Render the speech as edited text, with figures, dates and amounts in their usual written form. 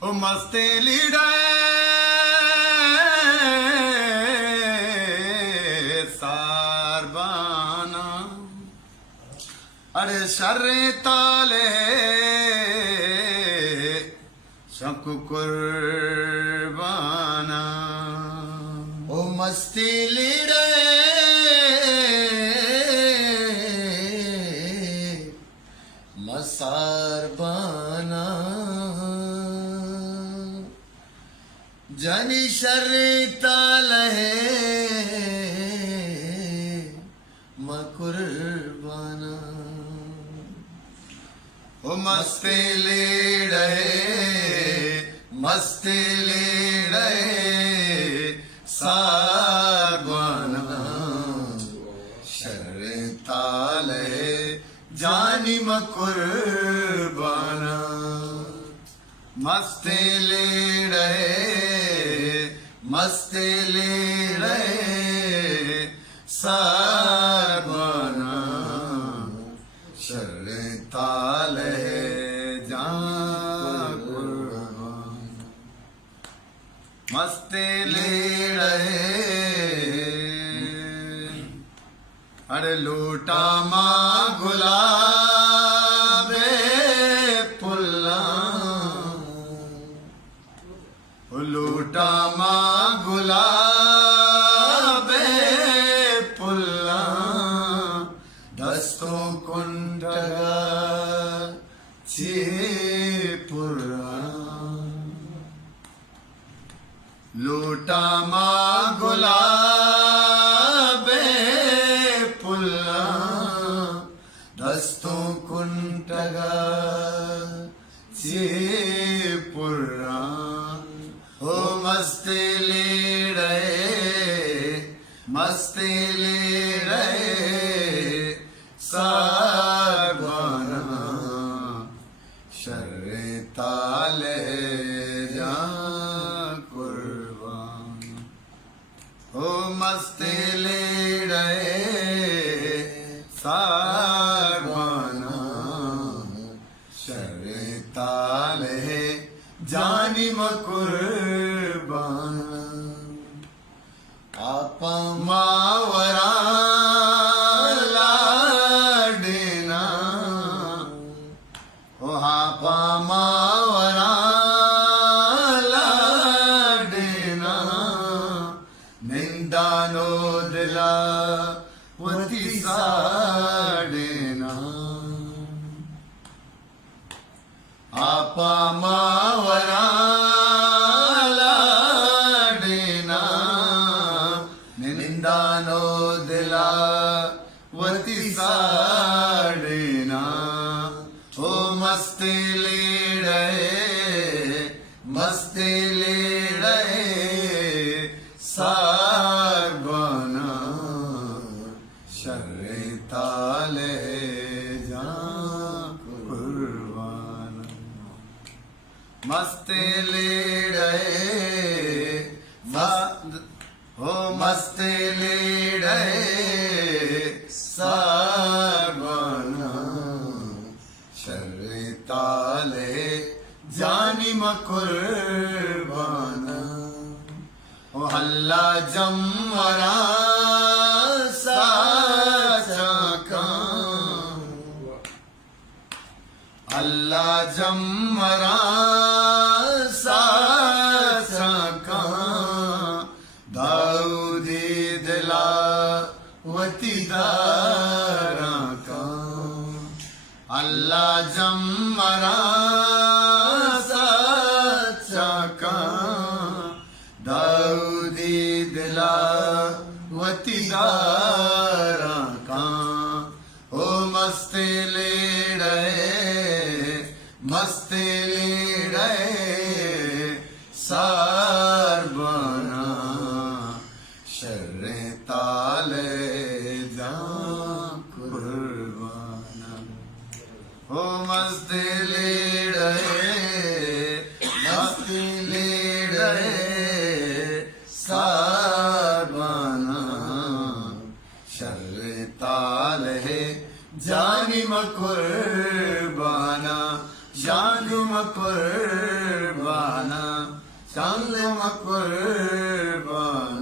ओ मस्ते Leede सारबाना अरे शर्रे ताले शक कुर्बाना ओ मस्ती लीडे मसारबाना जनी शर्ता लहे मकुर्बाना ओ मस्ते लीडे सारबाना शर्रे ताले जानी मकुर्बाना मस्ते लीडे सारबाना शर्रे ताले जान कुर्बाना मस्ते लीडे अरे लूटा माँ गुलाबे पुल्ला लूटा माँ गुलाबे पुल्ला दस्तों कुंडगा पुरा लूटा माँ गुलाबे पुल्ला दस्तों कुंडगा पुरा ओ मस्ते लीडे सारबाना शर्रे ताले जान कुर्बाना ओ मस्ते लीडे सारबाना शर्रे ताले जानी मकुर्बाना आपा मावरा लाडेना ओ आपा मावरा लाडेना निंदानो दिला वती साडेना आपा मावरा लाडेना निंदानो दिला वती साडेना ओ मस्ते लीडे सारबाना शर्रे ताले जान कुर्बाना मस्ते लीडे ओ मस्ते लीडे सारबाना शर्रे ताले जानी मकुर्बाना ओ हल्ला जमरा साचा का अल्लाह जमरा साचा का दाऊदी दिला वतीदारा का अल्लाह जमरा साचा का दाऊदी दिला वतीदारा का ओ मस्ते लीडे सारबाना शर्रे ताले जान कुर्बाना ओ मस्ते लीडे सारबाना शर्रे ताले जानी मकुर्बाना जानू मकुर्बाना कलम कुर्बाना